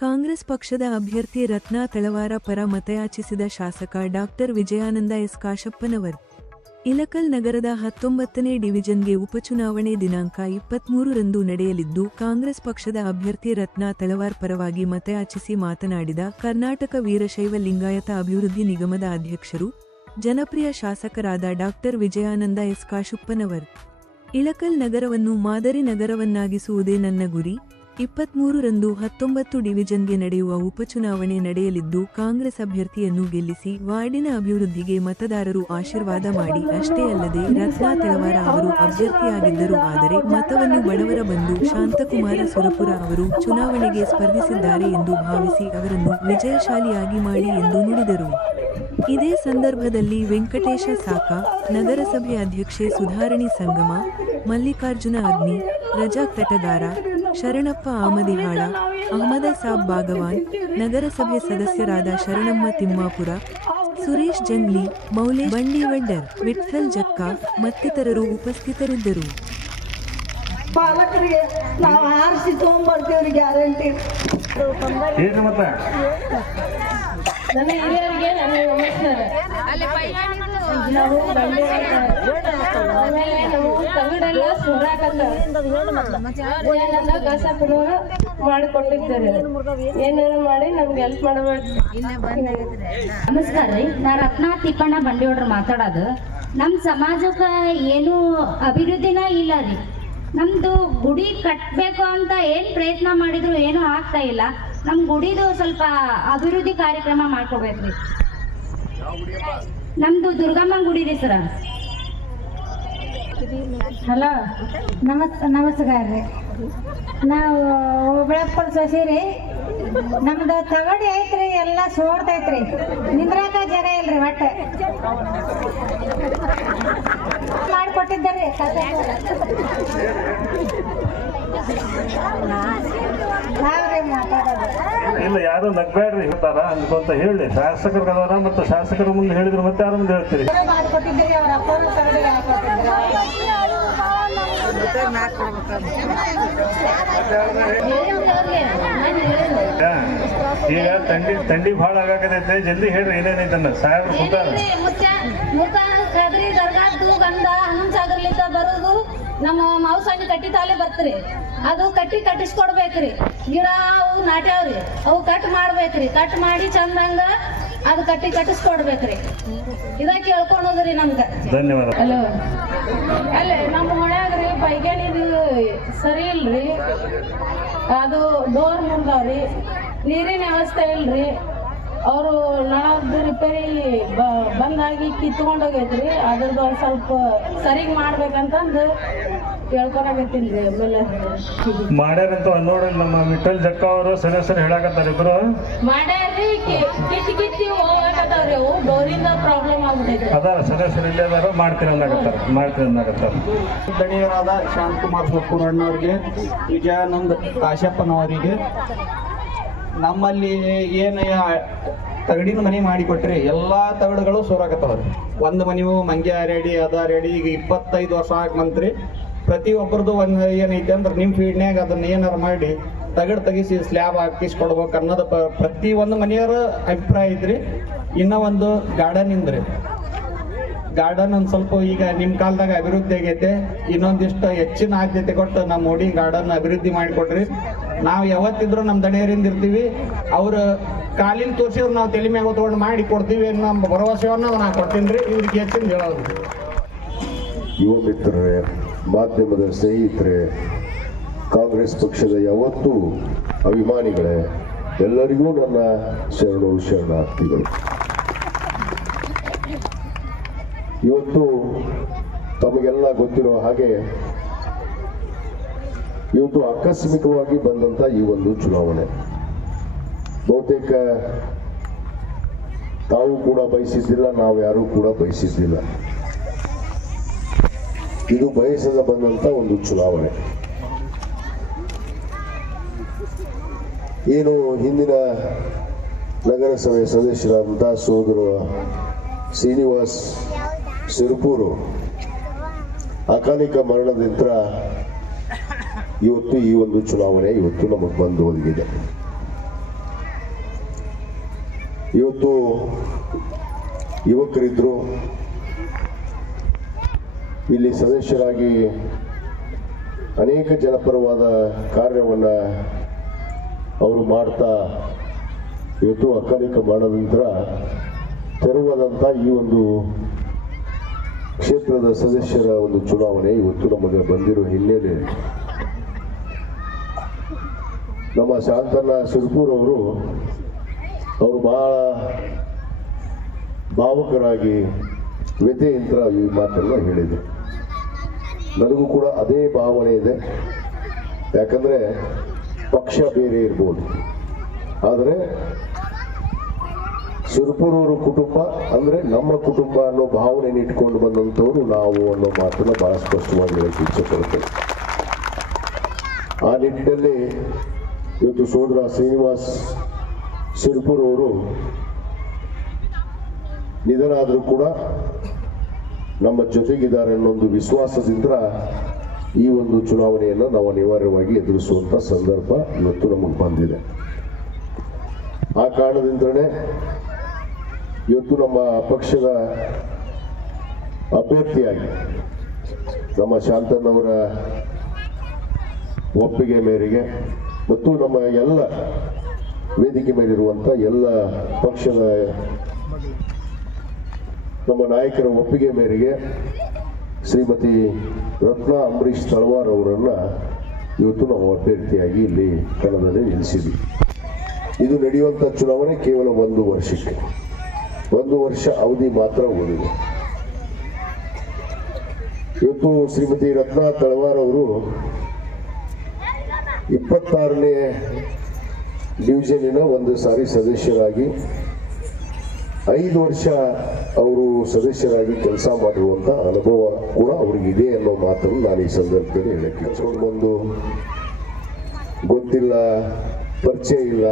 ಕಾಂಗ್ರೆಸ್ ಪಕ್ಷದ ಅಭ್ಯರ್ಥಿ ರತ್ನಾ ತಳವಾರ ಪರ ಮತಯಾಚಿಸಿದ ಶಾಸಕ ಡಾಕ್ಟರ್ ವಿಜಯಾನಂದ ಎಸ್ ಕಾಶಪ್ಪನವರ್. ಇಳಕಲ್ ನಗರದ 19ನೇ ಡಿವಿಜನ್ಗೆ ಉಪಚುನಾವಣೆ ದಿನಾಂಕ 23ರಂದು ನಡೆಯಲಿದ್ದು, ಕಾಂಗ್ರೆಸ್ ಪಕ್ಷದ ಅಭ್ಯರ್ಥಿ ರತ್ನಾ ತಳವಾರ್ ಪರವಾಗಿ ಮತಯಾಚಿಸಿ ಮಾತನಾಡಿದ ಕರ್ನಾಟಕ ವೀರಶೈವ ಲಿಂಗಾಯತ ಅಭಿವೃದ್ಧಿ ನಿಗಮದ ಅಧ್ಯಕ್ಷರು, ಜನಪ್ರಿಯ ಶಾಸಕರಾದ ಡಾಕ್ಟರ್ ವಿಜಯಾನಂದ ಎಸ್ ಕಾಶಪ್ಪನವರ್, ಇಳಕಲ್ ನಗರವನ್ನು ಮಾದರಿ ನಗರವನ್ನಾಗಿಸುವುದೇ ನನ್ನ ಗುರಿ. 23ರಂದು 19 ಡಿವಿಜನ್ಗೆ ನಡೆಯುವ ಉಪಚುನಾವಣೆ ನಡೆಯಲಿದ್ದು, ಕಾಂಗ್ರೆಸ್ ಅಭ್ಯರ್ಥಿಯನ್ನು ಗೆಲ್ಲಿಸಿ ವಾರ್ಡಿನ ಅಭಿವೃದ್ಧಿಗೆ ಮತದಾರರು ಆಶೀರ್ವಾದ ಮಾಡಿ. ಅಷ್ಟೇ ಅಲ್ಲದೆ ರತ್ನಾ ತಳವಾರ ಅವರು ಅಭ್ಯರ್ಥಿಯಾಗಿದ್ದರು, ಆದರೆ ಮತವನ್ನು ಬಡವರ ಬಂಧು ಶಾಂತಕುಮಾರ ಸುರಪುರ ಅವರು ಚುನಾವಣೆಗೆ ಸ್ಪರ್ಧಿಸಿದ್ದಾರೆ ಎಂದು ಭಾವಿಸಿ ಅವರನ್ನು ವಿಜಯಶಾಲಿಯಾಗಿ ಮಾಡಿ ಎಂದು ನುಡಿದರು. ಇದೇ ಸಂದರ್ಭದಲ್ಲಿ ವೆಂಕಟೇಶ ಸಾಕ, ನಗರಸಭೆ ಅಧ್ಯಕ್ಷೆ ಸುಧಾರಣಿ ಸಂಗಮ, ಮಲ್ಲಿಕಾರ್ಜುನ ಅಗ್ನಿ, ರಜಾಕ್ ತಟಗಾರ, ಶರಣಪ್ಪ ಆಮದಿಹಾಳ, ಅಹಮದ ಸಾಬ್ ಬಾಗವಾನ್, ನಗರಸಭೆ ಸದಸ್ಯರಾದ ಶರಣಮ್ಮ ತಿಮ್ಮಾಪುರ, ಸುರೇಶ್ ಜಂಗ್ಲಿ, ಮೌಲೆ ಬಂಡಿವಡ್ಡರ್, ವಿಠ್ಠಲ್ ಜಕ್ಕ ಮತ್ತಿತರರು ಉಪಸ್ಥಿತರಿದ್ದರು. ಪಾಲಕರಿಗೆ ನಾವು ಆರಿಸಿ ತಗೊಂಡ್ಬರ್ತೀವ್ರಿ, ಗ್ಯಾರಂಟಿ. ನನ್ನ ಹಿರಿಯರಿಗೆ ನನಗೆ ನಮಸ್ಕಾರ. ನಾವು ಆಮೇಲೆ ನಾವು ತಗಡೆಲ್ಲ ಸುರಾಕಲ್ಲ ಕಾಸಪ್ಪನವರು ಮಾಡಿಕೊಟ್ಟಿದ್ದಾರೆ. ಏನಾರ ಮಾಡಿ ನಮ್ಗೆ ಹೆಲ್ಪ್ ಮಾಡಬೇಕು. ನಮಸ್ಕಾರ ರೀ, ನಾ ರತ್ನಾ ತಿಪ್ಪಣ್ಣ ಬಂಡಿಯೋಡ್ರು ಮಾತಾಡೋದು. ನಮ್ಮ ಸಮಾಜಕ್ಕೆ ಏನು ಅಭಿವೃದ್ಧಿನ ಇಲ್ಲ ರೀ. ನಮ್ದು ಗುಡಿ ಕಟ್ಟಬೇಕು ಅಂತ ಏನು ಪ್ರಯತ್ನ ಮಾಡಿದ್ರು ಏನೂ ಆಗ್ತಾ ಇಲ್ಲ. ನಮ್ಮ ಗುಡಿದು ಸ್ವಲ್ಪ ಅಭಿವೃದ್ಧಿ ಕಾರ್ಯಕ್ರಮ ಮಾಡ್ಕೊಬೇಕ್ರಿ. ನಮ್ದು ದುರ್ಗಮ್ಮ ಗುಡಿ ರೀ ಸರ. ಹಲೋ, ನಮಸ್ಕಾರ ರೀ. ನಾವು ಹುಬ್ಳಪ್ಪನ ಸೊಸಿ ರೀ. ನಮ್ದು ತಗಡಿ ಐತ್ರಿ, ಎಲ್ಲ ಸೋಡ್ತೈತ್ರಿ, ನಿಂದ್ರಾಕ ಜಾಗ ಇಲ್ರಿ. ಒಟ್ಟು ಮಾಡಿಕೊಟ್ಟಿದ್ದಾರೆ. ನಾವ್ರಿ ಮಾತಾಡೋದು ಇಲ್ಲ, ಯಾರು ನಗ್ಬೇಡ್ರಿ ಹೇಳ್ತಾರ ಅನ್ಕೊಂತ ಹೇಳಿ. ಶಾಸಕರು ಅದರ ಮತ್ತೆ ಶಾಸಕರ ಮುಂದೆ ಹೇಳಿದ್ರು ಮತ್ತೆ ಯಾರ ಮುಂದೆ ಹೇಳ್ತೀರಿ? ಮಾಡಿಕೊಟ್ಟಿದ್ದೀರಿ. ಅವ್ರ ಅಪ್ಪನ ತಗಡಿಗೆ ಹಾಕೊಟ್ಟಿದ್ರು. ಈಗ ತಂಡಿ ಭಾಳ ಆಗಾಕತೈತೆ, ಜಲ್ದಿ ಹೇಳ್ರಿ ಏನೇನೈತನ್ನ. ಸಾಹೇಬ್ರು ಕೂತಾರ. ಗಂಧ ಹನ್ನೊಂದು ಸಾಗರ್ಲಿಂದ ಬರೋದು ನಮ್ಮ ಮಾವುಸಾನಿ ಕಟ್ಟಿ ತಾಲೆ ಬರ್ತ್ರಿ. ಅದು ಕಟ್ಟಿಸ್ಕೊಡ್ಬೇಕ್ರಿ. ಗಿಡ ಅವು ನಾಟ್ಯಾವ್ರಿ, ಅವು ಕಟ್ ಮಾಡ್ಬೇಕ್ರಿ. ಕಟ್ ಮಾಡಿ ಚಂದಂಗ ಅದು ಕಟ್ಟಿಸ್ಕೊಡ್ಬೇಕ್ರಿ. ಇದ ಕೇಳ್ಕೊಳೋದ್ರಿ ನಮ್ಗ. ಧನ್ಯವಾದ. ಹಲೋ, ಅಲ್ಲೇ ನಮ್ಮ ಹೊಳ್ಯಾಗ್ರಿ ಬೈಗೇನಿದು ಸರಿ ಇಲ್ರಿ. ಅದು ಡೋರ್ ಮುಂದಾವ್ರಿ, ನೀರಿನ ವ್ಯವಸ್ಥೆ ಇಲ್ರಿ. ಅವರು ನಳದ್ದು ರಿಪೇರಿ ಬಂದಾಗಿ ಕಿತ್ಕೊಂಡೋಗೈತ್ರಿ. ಅದ್ರದ್ದು ಒಂದು ಸ್ವಲ್ಪ ಸರಿಗೆ ಮಾಡ್ಬೇಕಂತಂದು ಕೇಳ್ಕೊಳಕತ್ತೀನಿ. ಆಮೇಲೆ ಮಾಡ್ಯಾರಂತ ನೋಡ್ರಿ, ನಮ್ಮ ವಿಠಲ್ ಜಕ್ಕ ಅವರು ಸದಸ್ಯರು ಹೇಳಕತ್ತಾರ. ಇಬ್ರು ಮಾಡ್ಯಾರ್ರಿ, ಕಿತ್ತಿ ಹೋಗಕತ್ತಾವ್ರಿ. ಅವು ಡೋರಿಂದ ಪ್ರಾಬ್ಲಮ್ ಆಗ್ಬಿಟ್ಟೈತ್ರಿ. ಅದಾರ ಸದಸ್ಯರು ಇಲ್ಲೇ ಅದಾರ, ಮಾಡ್ತೀನಿ ಅಂದಾಗತ್ತಾರ. ದಣಿಯರಾದ ಶಾಂತಕುಮಾರ್ ಸುರಪುರಣ್ಣವ್ರಿಗೆ, ವಿಜಯಾನಂದ ಕಾಶಪ್ಪನವರಿಗೆ, ನಮ್ಮಲ್ಲಿ ಏನು ತಗಡಿನ ಮನೆ ಮಾಡಿಕೊಟ್ರಿ, ಎಲ್ಲ ತಗಡುಗಳು ಸೋರಾಕತ್ತವ್ರಿ. ಒಂದು ಮನೆಯು ಮಂಗ್ಯ ರೆಡಿ ಅದ ರೆಡಿ. ಈಗ 25 ವರ್ಷ ಮಂತ್ರಿ ಪ್ರತಿಯೊಬ್ಬರದು ಒಂದು ಏನೈತೆ ಅಂದ್ರೆ ನಿಮ್ಮ ಫೀಡ್ನ್ಯಾಗ ಅದನ್ನ ಏನಾರ ಮಾಡಿ ತಗಡು ತೆಗಿಸಿ ಸ್ಲ್ಯಾಬ್ ಹಾಕಿಸ್ಕೊಡ್ಬೇಕು ಅನ್ನೋದು ಪ್ರತಿ ಒಂದು ಮನೆಯವರ ಅಭಿಪ್ರಾಯ ಐತ್ರಿ. ಇನ್ನೂ ಒಂದು ಗಾರ್ಡನ್ ಇಂದ್ರಿ. ಗಾರ್ಡನ್ ಒಂದು ಸ್ವಲ್ಪ ಈಗ ನಿಮ್ಮ ಕಾಲದಾಗ ಅಭಿವೃದ್ಧಿ ಆಗೈತೆ. ಇನ್ನೊಂದಿಷ್ಟು ಹೆಚ್ಚಿನ ಆದ್ಯತೆ ಕೊಟ್ಟು ನಮ್ಮ ಮೋಡಿ ಗಾರ್ಡನ್ ಅಭಿವೃದ್ಧಿ ಮಾಡಿಕೊಡ್ರಿ. ನಾವು ಯಾವತ್ತಿದ್ರು ನಮ್ಮ ದಣಿಯರಿಂದ ಇರ್ತೀವಿ. ಅವ್ರ ಕಾಲಿನ ತೋರಿಸಿದ್ರೆ ನಾವು ತಲೆ ಮ್ಯಾಗ ತಗೊಂಡು ಮಾಡಿ ಕೊಡ್ತೀವಿ ಅನ್ನೋ ಭರವಸೆಯನ್ನು ನಾನು ಕೊಡ್ತೀನಿ ರೀ. ಇವ್ರಿಗೆ ಹೆಚ್ಚಿನ ಹೇಳೋದು. ಯುವ ಮಿತ್ರರೇ, ಮಾಧ್ಯಮದ ಸ್ನೇಹಿತರೆ, ಕಾಂಗ್ರೆಸ್ ಪಕ್ಷದ ಯಾವತ್ತೂ ಅಭಿಮಾನಿಗಳೇ, ಎಲ್ಲರಿಗೂ ನನ್ನ ಶರಣಾರ್ಥಿಗಳು. ಇವತ್ತು ತಮಗೆಲ್ಲ ಗೊತ್ತಿರೋ ಹಾಗೆ ಇವತ್ತು ಆಕಸ್ಮಿಕವಾಗಿ ಬಂದಂತ ಈ ಒಂದು ಚುನಾವಣೆ ಬಹುತೇಕ ತಾವು ಕೂಡ ಬಯಸಿದ್ದಿಲ್ಲ, ನಾವು ಯಾರೂ ಕೂಡ ಬಯಸಿದ್ದಿಲ್ಲ. ಇದು ಬಯಸದ ಬಂದಂತ ಒಂದು ಚುನಾವಣೆ. ಏನು ಹಿಂದಿನ ನಗರಸಭೆ ಸದಸ್ಯರಾದಂತಹ ಸೋದರ ಶ್ರೀನಿವಾಸ್ ಸಿರುಪೂರು ಅಕಾಲಿಕ ಮರಣದಿಂದ ಇವತ್ತು ಈ ಒಂದು ಚುನಾವಣೆ ಇವತ್ತು ನಮಗೆ ಬಂದು ಒದಗಿದೆ. ಇವತ್ತು ಯುವಕರಿದ್ರು, ಇಲ್ಲಿ ಸದಸ್ಯರಾಗಿ ಅನೇಕ ಜನಪರವಾದ ಕಾರ್ಯವನ್ನು ಅವರು ಮಾಡ್ತಾ ಇವತ್ತು ಅಕಾಲಿಕ ಮಾಡದ ನಂತರ ತೆರವಾದಂಥ ಈ ಒಂದು ಕ್ಷೇತ್ರದ ಸದಸ್ಯರ ಒಂದು ಚುನಾವಣೆ ಇವತ್ತು ನಮಗೆ ಬಂದಿರೋ ಹಿನ್ನೆಲೆ ನಮ್ಮ ಶಾಂತಣ್ಣ ಸಿರ್ಪೂರ್ ಅವರು ಬಹಳ ಭಾವುಕರಾಗಿ ವ್ಯಥೆಯಿಂದ ಈ ಮಾತನ್ನ ಹೇಳಿದರು. ನನಗೂ ಕೂಡ ಅದೇ ಭಾವನೆ ಇದೆ. ಯಾಕಂದ್ರೆ ಪಕ್ಷ ಬೇರೆ ಇರ್ಬೋದು, ಆದರೆ ಸಿರ್ಪೂರ್ ಕುಟುಂಬ ಅಂದ್ರೆ ನಮ್ಮ ಕುಟುಂಬ ಅನ್ನೋ ಭಾವನೆಯನ್ನು ಇಟ್ಕೊಂಡು ಬಂದಂಥವ್ರು ನಾವು ಅನ್ನೋ ಮಾತನ್ನ ಬಹಳ ಸ್ಪಷ್ಟವಾಗಿ ಹೇಳಕ್ಕೆ ಇಚ್ಛೆ ಪಡ್ತೇವೆ. ಆ ನಿಟ್ಟಿನಲ್ಲಿ ಇವತ್ತು ಸೋದರ ಶ್ರೀನಿವಾಸ್ ಸಿರ್ಪೂರ್ ನಿಧನ ಆದರೂ ಕೂಡ ನಮ್ಮ ಜೊತೆಗಿದ್ದಾರೆ ಅನ್ನೊಂದು ವಿಶ್ವಾಸದಿಂದ ಈ ಒಂದು ಚುನಾವಣೆಯನ್ನು ನಾವು ಅನಿವಾರ್ಯವಾಗಿ ಎದುರಿಸುವಂತ ಸಂದರ್ಭ ಇವತ್ತು ನಮಗೆ ಬಂದಿದೆ. ಆ ಕಾರಣದಿಂದಲೇ ಇವತ್ತು ನಮ್ಮ ಪಕ್ಷದ ಅಭ್ಯರ್ಥಿಯಾಗಿ ನಮ್ಮ ಶಾಂತಣ್ಣವರ ಒಪ್ಪಿಗೆ ಮೇರೆಗೆ ಮತ್ತು ನಮ್ಮ ಎಲ್ಲ ವೇದಿಕೆ ಮೇಲಿರುವಂಥ ಎಲ್ಲ ಪಕ್ಷದ ನಮ್ಮ ನಾಯಕರ ಒಪ್ಪಿಗೆ ಮೇರೆಗೆ ಶ್ರೀಮತಿ ರತ್ನಾ ಅಂಬರೀಶ್ ತಳವಾರ್ ಅವರನ್ನ ಇವತ್ತು ನಾವು ಅಭ್ಯರ್ಥಿಯಾಗಿ ಇಲ್ಲಿ ಕಣದಲ್ಲಿ ನಿಲ್ಲಿಸಿದ್ವಿ. ಇದು ನಡೆಯುವಂಥ ಚುನಾವಣೆ ಕೇವಲ 1 ವರ್ಷಕ್ಕೆ, 1 ವರ್ಷ ಅವಧಿ ಮಾತ್ರ ಉಳಿದಿದೆ. ಇವತ್ತು ಶ್ರೀಮತಿ ರತ್ನಾ ತಳವಾರ್ ಅವರು 26ನೇ ಡಿವಿಷನ್ನಿನ ಒಂದು ಸಾರಿ ಸದಸ್ಯರಾಗಿ 5 ವರ್ಷ ಅವರು ಸದಸ್ಯರಾಗಿ ಕೆಲಸ ಮಾಡಿರುವಂಥ ಅನುಭವ ಕೂಡ ಅವ್ರಿಗಿದೆ ಅನ್ನೋ ಮಾತನ್ನು ನಾನು ಈ ಸಂದರ್ಭದಲ್ಲಿ ಹೇಳಕ್ಕೆ ಒಂದು ಗೊತ್ತಿಲ್ಲ, ಪರಿಚಯ ಇಲ್ಲ,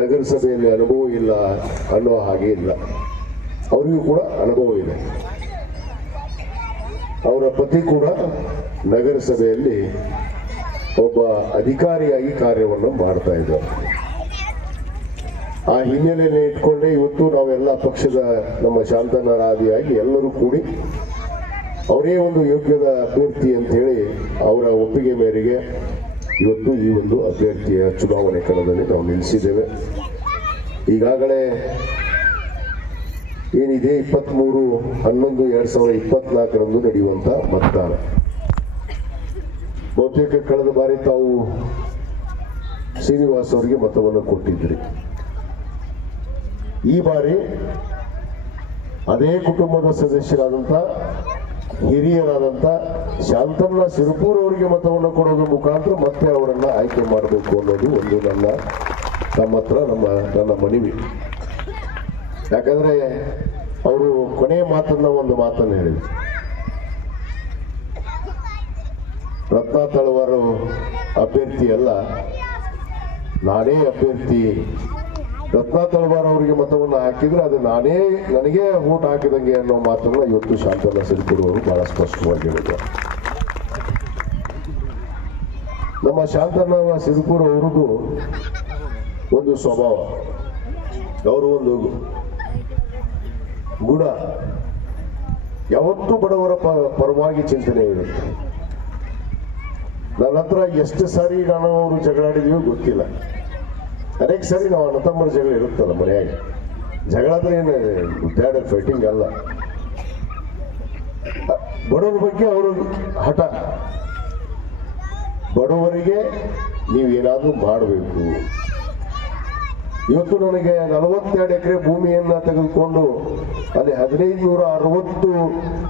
ನಗರಸಭೆಯಲ್ಲಿ ಅನುಭವ ಇಲ್ಲ ಅನ್ನೋ ಹಾಗೆ ಇಲ್ಲ. ಅವರಿಗೂ ಕೂಡ ಅನುಭವ ಇದೆ. ಅವರ ಪತಿ ಕೂಡ ನಗರಸಭೆಯಲ್ಲಿ ಒಬ್ಬ ಅಧಿಕಾರಿಯಾಗಿ ಕಾರ್ಯವನ್ನು ಮಾಡ್ತಾ ಇದ್ದಾರೆ. ಆ ಹಿನ್ನೆಲೆಯಲ್ಲಿ ಇಟ್ಕೊಂಡೆ ಇವತ್ತು ನಾವೆಲ್ಲ ಪಕ್ಷದ ನಮ್ಮ ಶಾಂತಣ್ಣರ ಆದಿಯಾಗಿ ಎಲ್ಲರೂ ಕೂಡಿ ಅವರೇ ಒಂದು ಯೋಗ್ಯದ ಅಭ್ಯರ್ಥಿ ಅಂತ ಹೇಳಿ ಅವರ ಒಪ್ಪಿಗೆ ಮೇರೆಗೆ ಇವತ್ತು ಈ ಒಂದು ಅಭ್ಯರ್ಥಿಯ ಚುನಾವಣೆ ಕಣದಲ್ಲಿ ನಾವು ನಿಲ್ಲಿಸಿದ್ದೇವೆ. ಈಗಾಗಲೇ ಏನಿದೆ 23/11/2024 ನಡೆಯುವಂತ ಮತದಾನ. ಬಹುತೇಕ ಕಳೆದ ಬಾರಿ ತಾವು ಶ್ರೀನಿವಾಸ್ ಅವರಿಗೆ ಮತವನ್ನು ಕೊಟ್ಟಿದ್ರಿ. ಈ ಬಾರಿ ಅದೇ ಕುಟುಂಬದ ಸದಸ್ಯರಾದಂಥ ಹಿರಿಯರಾದಂಥ ಶಾಂತಣ್ಣ ಸಿರ್ಪೂರ್ ಅವರಿಗೆ ಮತವನ್ನು ಕೊಡೋದ್ರ ಮುಖಾಂತರ ಮತ್ತೆ ಅವರನ್ನ ಆಯ್ಕೆ ಮಾಡಬೇಕು ಅನ್ನೋದು ಒಂದು ನಮ್ಮ ಹತ್ರ ನನ್ನ ಮನವಿ. ಯಾಕಂದ್ರೆ ಅವರು ಕೊನೆಯ ಒಂದು ಮಾತನ್ನು ಹೇಳಿದ್ರು. ರತ್ನಾ ತಳವಾರ್ ಅಭ್ಯರ್ಥಿ ಅಲ್ಲ, ನಾನೇ ಅಭ್ಯರ್ಥಿ. ರತ್ನಾ ತಳವಾರ್ ಅವರಿಗೆ ಮತವನ್ನು ಹಾಕಿದ್ರೆ ಅದು ನನಗೆ ವೋಟ್ ಹಾಕಿದಂಗೆ ಅನ್ನೋ ಮಾತನ್ನ ಇವತ್ತು ಶಾಂತಣ್ಣ ಸಿರ್ಪೂರ್ ಅವರು ಬಹಳ ಸ್ಪಷ್ಟವಾಗಿ ಹೇಳಿದ್ದಾರೆ. ನಮ್ಮ ಶಾಂತಣ್ಣ ಸಿರ್ಪೂರ್ ಅವ್ರದ್ದು ಒಂದು ಸ್ವಭಾವ, ಅವರು ಒಂದು ಗುಣ, ಯಾವತ್ತೂ ಬಡವರ ಪರವಾಗಿ ಚಿಂತನೆ ಇರುತ್ತೆ. ನನ್ನ ಹತ್ರ ಎಷ್ಟು ಸಾರಿ ನಾನು ಅವರು ಜಗಳಾಡಿದೀವಿ ಗೊತ್ತಿಲ್ಲ. ಅನೇಕ ಸಾರಿ ನಾವು ಅಣ್ಣ ತಮ್ಮರ ಜಗಳ ಇರುತ್ತಲ್ಲ ಮನೆಯಾಗ. ಜಗಳ ಅಂದ್ರೆ ಏನು ಡ್ಯಾಡ್ ಫೈಟಿಂಗ್ ಅಲ್ಲ, ಬಡವರ ಬಗ್ಗೆ ಅವರು ಹಠ. ಬಡವರಿಗೆ ನೀವೇನಾದ್ರೂ ಮಾಡಬೇಕು. ಇವತ್ತು ನನಗೆ 42 ಎಕರೆ ಭೂಮಿಯನ್ನ ತೆಗೆದುಕೊಂಡು ಅಲ್ಲಿ 1560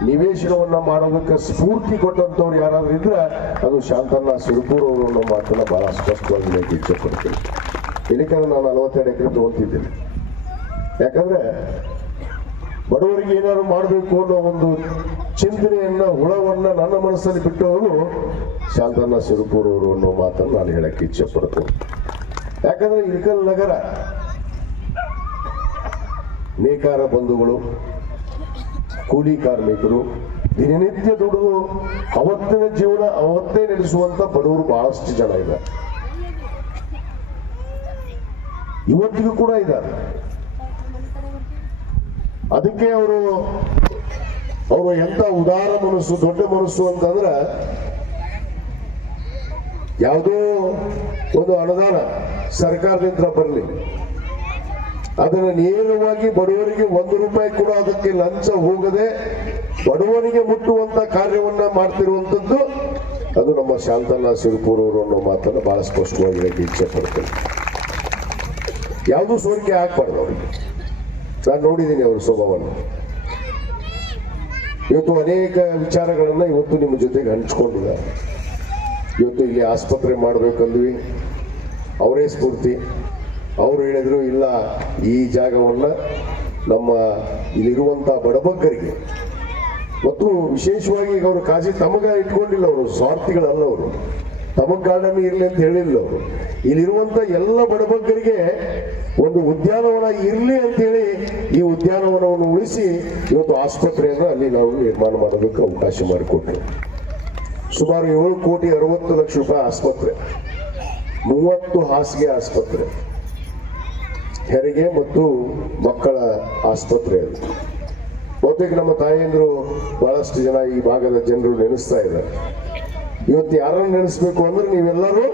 ನಿವೇಶನವನ್ನ ಮಾಡೋದಕ್ಕೆ ಸ್ಫೂರ್ತಿ ಕೊಟ್ಟಂತವ್ರು ಯಾರಾದ್ರೂ ಇದ್ರೆ ಅದು ಶಾಂತಣ್ಣ ಸಿರ್ಪೂರ್ ಅವರು ಅನ್ನೋ ಮಾತನ್ನ ಬಹಳ ಸ್ಪಷ್ಟವಾಗಿ ಹೇಳಕ್ಕೆ ಇಚ್ಛೆ ಪಡ್ತೀನಿ. ಇದಕ್ಕಾದ್ರೆ ನಾನು 42 ಎಕರೆ ತಗೊಳ್ತಿದ್ದೇನೆ. ಯಾಕಂದ್ರೆ ಬಡವರಿಗೆ ಏನಾದ್ರು ಮಾಡಬೇಕು ಅನ್ನೋ ಒಂದು ಚಿಂತನೆಯನ್ನ ಹುಳವನ್ನ ನನ್ನ ಮನಸ್ಸಲ್ಲಿ ಬಿಟ್ಟವರು ಶಾಂತಣ್ಣ ಸಿರ್ಪೂರ್ ಅವರು ಅನ್ನೋ ಮಾತನ್ನು ನಾನು ಹೇಳಕ್ಕೆ ಇಚ್ಛೆ ಪಡ್ತೀನಿ. ಯಾಕಂದ್ರೆ ಇಳಕಲ್ ನಗರ ನೇಕಾರ ಬಂಧುಗಳು, ಕೂಲಿ ಕಾರ್ಮಿಕರು, ದಿನನಿತ್ಯ ದುಡಿದು ಅವತ್ತಿನ ಜೀವನ ಅವತ್ತೇ ನಡೆಸುವಂತ ಬಡವರು ಬಹಳಷ್ಟು ಜನ ಇದ್ದಾರೆ. ಇವತ್ತಿಗೂ ಕೂಡ ಇದ್ದಾರೆ. ಅದಕ್ಕೆ ಅವರು ಎಂತ ಉದಾರ ಮನಸ್ಸು, ದೊಡ್ಡ ಮನಸ್ಸು ಅಂತಂದ್ರೆ ಯಾವುದೋ ಒಂದು ಅನುದಾನ ಸರ್ಕಾರದಿಂದ ಬರಲಿ, ಅದನ್ನ ನೇರವಾಗಿ ಬಡವರಿಗೆ 1 ರೂಪಾಯಿ ಕೂಡ ಅದಕ್ಕೆ ಲಂಚ ಹೋಗದೆ ಬಡವರಿಗೆ ಮುಟ್ಟುವಂತ ಕಾರ್ಯವನ್ನ ಮಾಡ್ತಿರುವಂತದ್ದು ಅದು ನಮ್ಮ ಶಾಂತಣ್ಣ ಸಿರುಪುರ್ ಅವರು ಅನ್ನೋ ಮಾತನ್ನ ಬಹಳ ಸ್ಪಷ್ಟವಾಗಿ ಹೇಳಕ್ಕೆ ಇಚ್ಛೆ ಪಡ್ತೇನೆ. ಯಾವುದೂ ಸೋರಿಕೆ ಆಗ್ಬಾರ್ದು ಅವರಿಗೆ. ನಾನು ನೋಡಿದ್ದೀನಿ ಅವರ ಸ್ವಭಾವವನ್ನು. ಇವತ್ತು ಅನೇಕ ವಿಚಾರಗಳನ್ನ ಇವತ್ತು ನಿಮ್ಮ ಜೊತೆಗೆ ಹಂಚ್ಕೊಂಡಿದ್ದಾರೆ. ಇವತ್ತು ಇಲ್ಲಿ ಆಸ್ಪತ್ರೆ ಮಾಡ್ಬೇಕಂದ್ವಿ, ಅವರೇ ಸ್ಫೂರ್ತಿ. ಅವರು ಹೇಳಿದ್ರು ಇಲ್ಲ, ಈ ಜಾಗವನ್ನ ನಮ್ಮ ಇಲ್ಲಿರುವಂತ ಬಡಬಗ್ಗರಿಗೆ ಮತ್ತು ವಿಶೇಷವಾಗಿ ಈಗ ಅವರು ಕಾಜಿ ತಮಗ ಇಟ್ಕೊಂಡಿಲ್ಲ, ಅವರು ಸ್ವಾರ್ಥಿಗಳಲ್ಲ, ಅವರು ತಮಗ್ ಗಾರ್ಡನ್ ಇರ್ಲಿ ಅಂತ ಹೇಳಿಲ್ಲ. ಅವರು ಇಲ್ಲಿರುವಂತ ಎಲ್ಲ ಬಡಬಗ್ಗರಿಗೆ ಒಂದು ಉದ್ಯಾನವನ ಇರ್ಲಿ ಅಂತ ಹೇಳಿ ಈ ಉದ್ಯಾನವನವನ್ನು ಉಳಿಸಿ ಇವತ್ತು ಆಸ್ಪತ್ರೆಯನ್ನು ಅಲ್ಲಿ ನಾವು ನಿರ್ಮಾಣ ಮಾಡೋದಕ್ಕೆ ಅವಕಾಶ ಮಾಡಿಕೊಟ್ರು. ಸುಮಾರು 7,60,00,000 ರೂಪಾಯಿ ಆಸ್ಪತ್ರೆ, 30 ಹಾಸಿಗೆ ಆಸ್ಪತ್ರೆ, ಹೆರಿಗೆ ಮತ್ತು ಮಕ್ಕಳ ಆಸ್ಪತ್ರೆ. ಅದು ಬಹುತೇಕ ನಮ್ಮ ತಾಯಂದ್ರು ಬಹಳಷ್ಟು ಜನ ಈ ಭಾಗದ ಜನರು ನೆನೆಸ್ತಾ ಇದ್ದಾರೆ. ಇವತ್ತು ಯಾರನ್ನು ನೆನೆಸ್ಬೇಕು ಅಂದ್ರೆ ನೀವೆಲ್ಲರೂ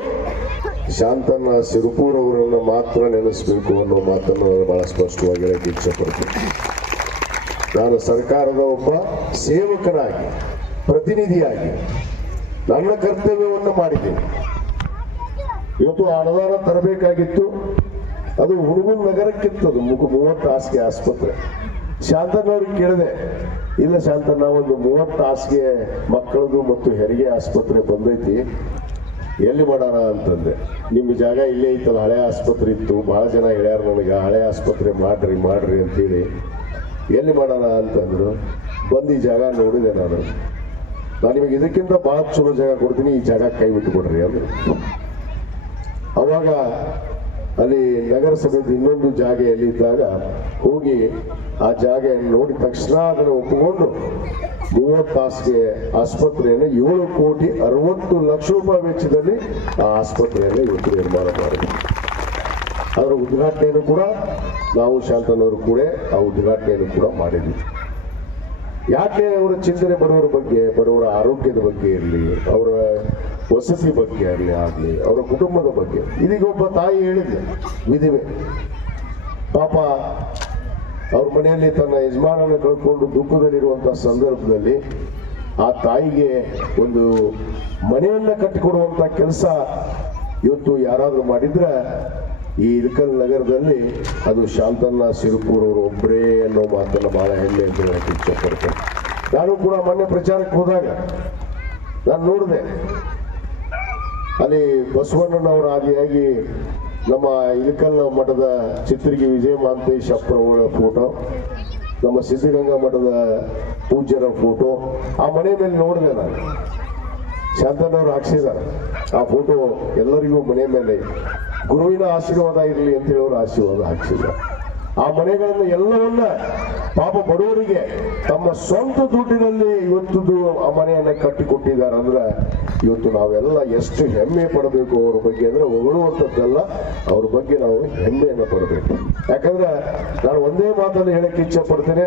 ಶಾಂತಣ್ಣ ಸಿರುಪುರ್ ಅವರನ್ನ ಮಾತ್ರ ನೆನೆಸ್ಬೇಕು ಅನ್ನೋ ಮಾತನ್ನು ನಾನು ಬಹಳ ಸ್ಪಷ್ಟವಾಗಿ ಹೇಳಕ್ಕೆ ಇಚ್ಛೆ ಪಡ್ತೀನಿ. ನಾನು ಸರ್ಕಾರದ ಒಬ್ಬ ಸೇವಕನಾಗಿ, ಪ್ರತಿನಿಧಿಯಾಗಿ ನನ್ನ ಕರ್ತವ್ಯವನ್ನು ಮಾಡಿದ್ದೀನಿ. ಇವತ್ತು ಅನುದಾನ ತರಬೇಕಾಗಿತ್ತು, ಅದು ಹುಡುಗನ ನಗರಕ್ಕಿತ್ತದು 30 ಹಾಸಿಗೆ ಆಸ್ಪತ್ರೆ. ಶಾಂತಣ್ಣ ಅವ್ರಿಗೆ ಕೇಳಿದೆ, ಇಲ್ಲ ಶಾಂತಣ್ಣ, ಒಂದು 30 ಹಾಸಿಗೆ ಮಕ್ಕಳದು ಮತ್ತು ಹೆರಿಗೆ ಆಸ್ಪತ್ರೆ ಬಂದೈತಿ, ಎಲ್ಲಿ ಮಾಡೋಣ ಅಂತಂದೆ. ನಿಮ್ಮ ಜಾಗ ಇಲ್ಲೇ ಇತ್ತಲ್ಲ, ಹಳೆ ಆಸ್ಪತ್ರೆ ಇತ್ತು, ಬಹಳ ಜನ ಹೇಳ್ಯಾರ ನನಗೆ ಹಳೆ ಆಸ್ಪತ್ರೆ ಮಾಡ್ರಿ ಅಂತೇಳಿ. ಎಲ್ಲಿ ಮಾಡೋಣ ಅಂತಂದ್ರು. ಬಂದು ಈ ಜಾಗ ನೋಡಿದೆ. ನಾನು ನಿಮಗೆ ಇದಕ್ಕಿಂತ ಬಹಳ ಚಲೋ ಜಾಗ ಕೊಡ್ತೀನಿ, ಈ ಜಾಗ ಕೈ ಬಿಟ್ಟು ಕೊಡ್ರಿ ಅಂದ್ರು. ಅವಾಗ ಅಲ್ಲಿ ನಗರಸಭೆದು ಇನ್ನೊಂದು ಜಾಗ ಎಲ್ಲಿದ್ದಾಗ ಹೋಗಿ ಆ ಜಾಗ ನೋಡಿದ ತಕ್ಷಣ ಅದನ್ನು ಒಪ್ಪಿಕೊಂಡು 30 ಹಾಸಿಗೆ ಆಸ್ಪತ್ರೆಯನ್ನು 7,60,00,000 ರೂಪಾಯಿ ವೆಚ್ಚದಲ್ಲಿ ಆ ಆಸ್ಪತ್ರೆಯನ್ನು ಇವತ್ತು ನಿರ್ಮಾಣ ಮಾಡಿದ್ವಿ. ಅದರ ಉದ್ಘಾಟನೆಯನ್ನು ಕೂಡ ನಾವು ಶಾಂತನವರು ಕೂಡ ಆ ಉದ್ಘಾಟನೆಯನ್ನು ಕೂಡ ಮಾಡಿದ್ವಿ. ಯಾಕೆ ಅವರ ಚಿಂತನೆ ಬಡವರ ಬಗ್ಗೆ, ಬಡವರ ಆರೋಗ್ಯದ ಬಗ್ಗೆ ಇರಲಿ, ಅವರ ವಸತಿ ಬಗ್ಗೆ ಆಗಲಿ, ಅವರ ಕುಟುಂಬದ ಬಗ್ಗೆ. ಇದೀಗ ಒಬ್ಬ ತಾಯಿ ಹೇಳಿದ್ಲು, ವಿಧಿವೆ ಪಾಪ ಅವ್ರ ಮನೆಯಲ್ಲಿ ತನ್ನ ಯಜಮಾನನ ಕಳ್ಕೊಂಡು ದುಃಖದಲ್ಲಿರುವಂತಹ ಸಂದರ್ಭದಲ್ಲಿ ಆ ತಾಯಿಗೆ ಒಂದು ಮನೆಯನ್ನ ಕಟ್ಟಿಕೊಡುವಂತ ಕೆಲಸ ಇವತ್ತು ಯಾರಾದ್ರೂ ಮಾಡಿದ್ರೆ ಈ ಇಳಕಲ್ ನಗರದಲ್ಲಿ ಅದು ಶಾಂತಣ್ಣ ಸಿರುಪುರ್ ಅವರು ಒಬ್ಬರೇ ಅನ್ನೋ ಮಾತನ್ನ ಬಹಳ ಹೆಮ್ಮೆ ಅಂತ ಹೇಳಕ್ಕೆ ಇಚ್ಛೆ ಪಡ್ತೇನೆ. ನಾನು ಕೂಡ ಮೊನ್ನೆ ಪ್ರಚಾರಕ್ಕೆ ಹೋದಾಗ ನಾನು ನೋಡಿದೆ, ಅಲ್ಲಿ ಬಸವಣ್ಣನವರ ಆದಿಯಾಗಿ ನಮ್ಮ ಇಳಕಲ್ ಮಠದ ಚಿತ್ರಗಿ ವಿಜಯ ಮಹಾಂತೇಶ್ ಅಪ್ಪರವರ ಫೋಟೋ, ನಮ್ಮ ಸಿದ್ಧಗಂಗಾ ಮಠದ ಪೂಜ್ಯರ ಫೋಟೋ ಆ ಮನೆ ಮೇಲೆ ನೋಡಿದೆ. ನಾನು ಶಾಂತಣ್ಣವರು ಹಾಕ್ಸಿದ್ದಾರೆ ಆ ಫೋಟೋ, ಎಲ್ಲರಿಗೂ ಮನೆ ಮೇಲೆ ಗುರುವಿನ ಆಶೀರ್ವಾದ ಇರಲಿ ಅಂತ ಹೇಳಿ ಅವರು ಆಶೀರ್ವಾದ ಹಾಕ್ಸಿದ್ದಾರೆ. ಆ ಮನೆಗಳನ್ನ ಎಲ್ಲವನ್ನ ಪಾಪ ಬಡವರಿಗೆ ತಮ್ಮ ಸ್ವಂತ ದುಡ್ಡಿನಲ್ಲಿ ಇವತ್ತು ಆ ಮನೆಯನ್ನ ಕಟ್ಟಿಕೊಟ್ಟಿದ್ದಾರೆ. ಅಂದ್ರೆ ಇವತ್ತು ನಾವೆಲ್ಲ ಎಷ್ಟು ಹೆಮ್ಮೆ ಪಡಬೇಕು ಅವ್ರ ಬಗ್ಗೆ, ಅಂದ್ರೆ ಹೊಗಳುವಂಥದ್ದಲ್ಲ, ಅವ್ರ ಬಗ್ಗೆ ನಾವು ಹೆಮ್ಮೆಯನ್ನು ಪಡಬೇಕು. ಯಾಕಂದ್ರೆ ನಾನು ಒಂದೇ ಮಾತನ್ನು ಹೇಳಕ್ಕೆ ಇಚ್ಛೆ ಪಡ್ತೇನೆ,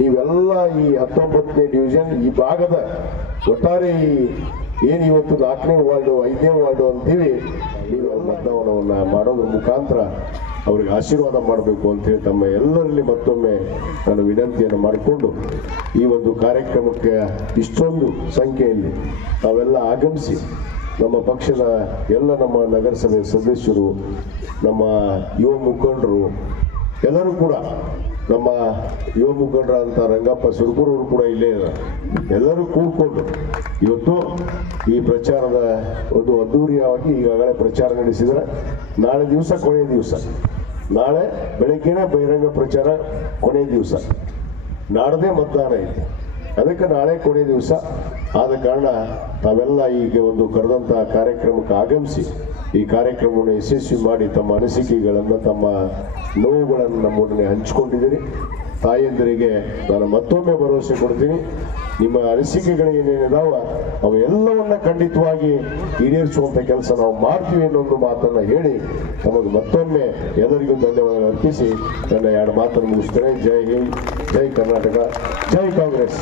ನೀವೆಲ್ಲ ಈ 19ನೇ ಡಿವಿಷನ್ ಈ ಭಾಗದ ಒಟ್ಟಾರೆ ಏನು ಇವತ್ತು 4ನೇ ವಾರ್ಡು 5ನೇ ವಾರ್ಡು ಅಂತೀವಿ, ನೀವು ಮತದಾನವನ್ನ ಮಾಡೋದ್ರ ಮುಖಾಂತರ ಅವ್ರಿಗೆ ಆಶೀರ್ವಾದ ಮಾಡಬೇಕು ಅಂತೇಳಿ ತಮ್ಮ ಎಲ್ಲರಲ್ಲಿ ಮತ್ತೊಮ್ಮೆ ನಾನು ವಿನಂತಿಯನ್ನು ಮಾಡಿಕೊಂಡು ಈ ಒಂದು ಕಾರ್ಯಕ್ರಮಕ್ಕೆ ಇಷ್ಟೊಂದು ಸಂಖ್ಯೆಯಲ್ಲಿ ತಾವೆಲ್ಲ ಆಗಮಿಸಿ ನಮ್ಮ ಪಕ್ಷದ ಎಲ್ಲ ನಮ್ಮ ನಗರಸಭೆ ಸದಸ್ಯರು, ನಮ್ಮ ಯುವ ಮುಖಂಡರು ಎಲ್ಲರೂ ಕೂಡ, ನಮ್ಮ ಯುವ ಮುಖಂಡರಾದಂಥ ರಂಗಪ್ಪ ಸಿರುಪುರ್ ಅವರು ಕೂಡ ಇಲ್ಲೇ ಇದ್ದಾರೆ, ಎಲ್ಲರೂ ಕೂಡ್ಕೊಂಡು ಇವತ್ತು ಈ ಪ್ರಚಾರದ ಒಂದು ಅದ್ದೂರಿಯಾಗಿ ಈಗಾಗಲೇ ಪ್ರಚಾರ ನಡೆಸಿದರೆ ನಾಳೆ ದಿವಸ ಕೊನೆಯ ದಿವಸ, ನಾಳೆ ಬೆಳಗ್ಗೆನೇ ಬಹಿರಂಗ ಪ್ರಚಾರ ಕೊನೆಯ ದಿವಸ, ನಾಡದೇ ಮತದಾನ ಐತೆ, ಅದಕ್ಕೆ ನಾಳೆ ಕೊನೆಯ ದಿವಸ ಆದ ಕಾರಣ ತಾವೆಲ್ಲ ಈಗ ಒಂದು ಕರೆದಂತಹ ಕಾರ್ಯಕ್ರಮಕ್ಕೆ ಆಗಮಿಸಿ ಈ ಕಾರ್ಯಕ್ರಮವನ್ನು ಯಶಸ್ವಿ ಮಾಡಿ ತಮ್ಮ ಅನಿಸಿಕೆಗಳನ್ನು, ತಮ್ಮ ನೋವುಗಳನ್ನು ನಮ್ಮೊಡನೆ ಹಂಚಿಕೊಂಡಿದ್ದೀರಿ. ತಾಯಂದಿರಿಗೆ ನಾನು ಮತ್ತೊಮ್ಮೆ ಭರವಸೆ ಕೊಡ್ತೀನಿ, ನಿಮ್ಮ ಅನಿಸಿಕೆಗಳು ಏನೇನಿದಾವ ಅವೆಲ್ಲವನ್ನ ಖಂಡಿತವಾಗಿ ಈಡೇರಿಸುವಂತ ಕೆಲಸ ನಾವು ಮಾಡ್ತೀವಿ ಅನ್ನೋ ಮಾತನ್ನ ಹೇಳಿ ತಮಗೆ ಮತ್ತೊಮ್ಮೆ ಎಲ್ಲರಿಗೂ ಧನ್ಯವಾದ ಅರ್ಪಿಸಿ ನನ್ನ ಎರಡು ಮಾತನ್ನು ಮುಗಿಸ್ತೇನೆ. ಜೈ ಹಿಂದ್, ಜೈ ಕರ್ನಾಟಕ, ಜೈ ಕಾಂಗ್ರೆಸ್.